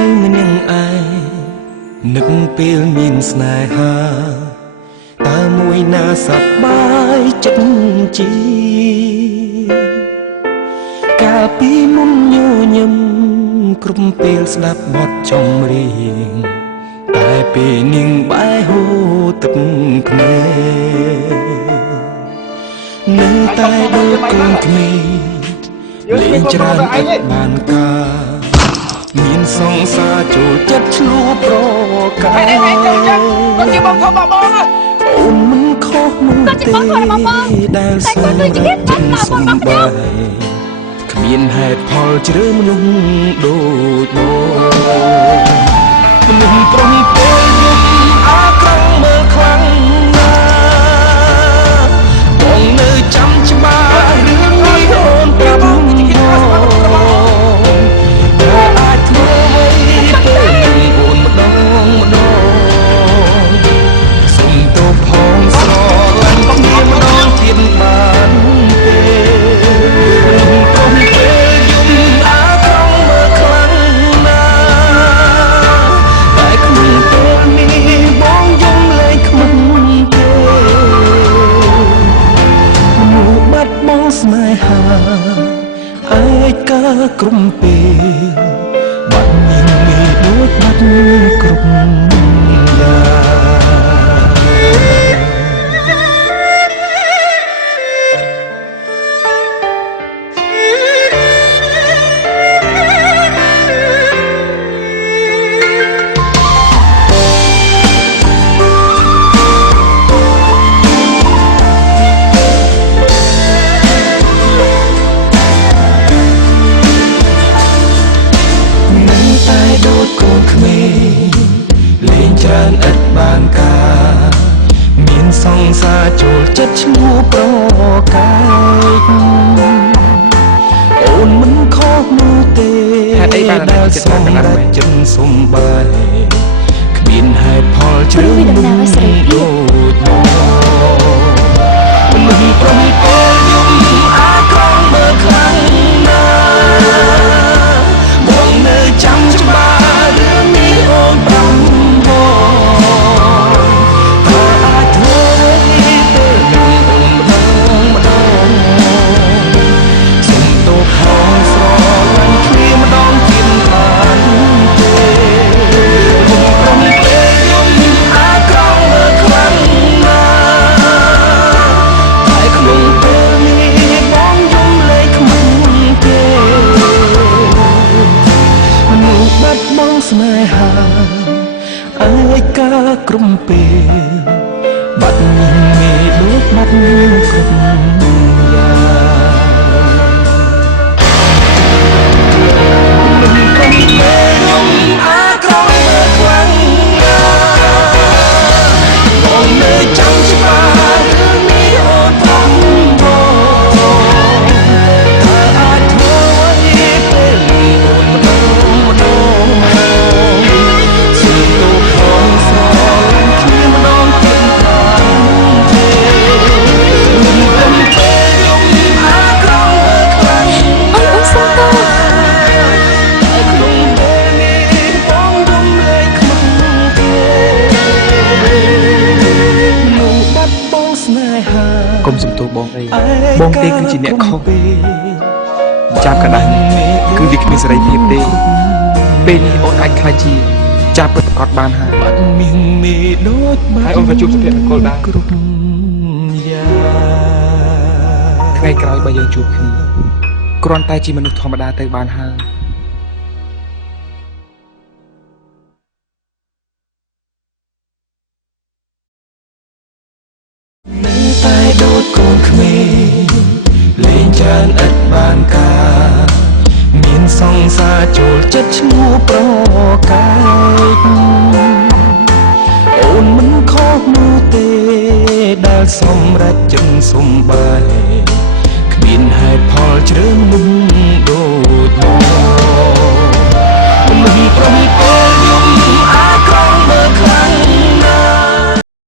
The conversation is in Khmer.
នៅម្នាក់ឯងនឹកពេលមានស្នេហាតើមួយណាសប្បាយចិត្តជាកាលពីមុនញញឹមគ្រប់ពេលស្ដាប់បទចម្រៀងតែពេលនាងបែរហូរទឹកភ្នែកនៅតែដូចកូនក្មេងលេងច្រើនឥតបានការមានសង្សារចូលចិត្តឆ្លួប្រកាយអូនមិនខុសនោះទេដែលសម្រាប់ចិត្តសំបាយគ្មានហេតុផលជ្រើមនុស្សដូចបងមនុស្សប្រុងពេលយំអាក្រង់មើលខ្លាំងណាស់បងនៅចាំច្បាស់រឿងនេះអូនប្រាប់បងអាចធ្វើអ្វីពេលអូនម្ដងសុំទោសផងស្រឡាញ់គ្នាម្ដងទៀតបានទេកុំពេលយំអាក្រង់មើលខ្លាំងណាស់តែក្នុងពេលនេះបងយំលែងខ្មិចទេមនុស្សបាត់បង់ស្នេហាឯកាក្រុមពេលបាត់ញញមេដូចបាត់គ្រប់យ៉ាងច្រើនឥតបានការមានសង្សារចូលចិត្តឈ្មោះប្រកាយអូនមិនខុសនោះទេដែលសម្រាប់ចិត្តសំបាយគ្មានហេតុផលជ្រើសមនុស្សដូចបងមនុស្សប្រុងពេលយំអាក្រង់មើលខ្លាំងណាស់បងនៅចាំច្បាស់រឿងនេះអូនប្រាប់ស្នេហាឯកាក្រុមពេលបាត់ញមេដូចបាត់គ្រប់យ៉ាងមិនគំពេលយំអាក្រង់មើលខ្លាំងណាស់បងនៅចាំច្បាស់រឿងនេះអូនព្រមបងតែអាចធ្វើអ្វីពេលនេះអូនម្ដងកុំសំទោសបងអីបងទេគឺជាអ្នកខុសចាប់កណ្ដាស់គឺវាគ្មានសេរីភាពទេពេលនេះអូនអាចខ្លាចជាចាប់ពិតប្រាកដបានហើយហើយអូនក៏ជួបសុភមង្គលដែរគ្រប់យ៉ាងថ្ងៃក្រោយបើយើងជួបគ្នាគ្រាន់តែជាមនុស្សធម្មតាទៅបានហើយតែដូចកូនក្មេងលេងច្រើនឥតបានការមានសង្សារចូលចិត្តឈ្មោះប្រកាយ